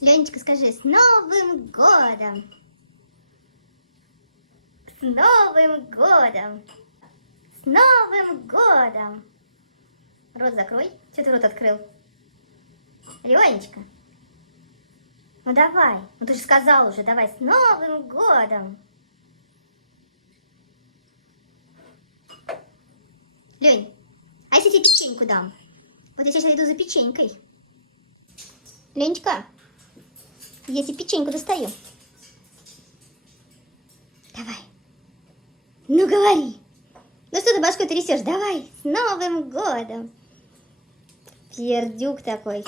Ленечка, скажи, с Новым годом! С Новым годом! С Новым годом! Рот закрой. Что ты рот открыл? Ленечка. Ну давай. Ну ты же сказал уже, давай, с Новым годом! Лень, а если тебе печеньку дам? Вот я сейчас иду за печенькой. Ленечка, если печеньку достаю. Давай. Ну говори. Ну что ты башкой трясешь? Давай, с Новым годом. Пердюк такой.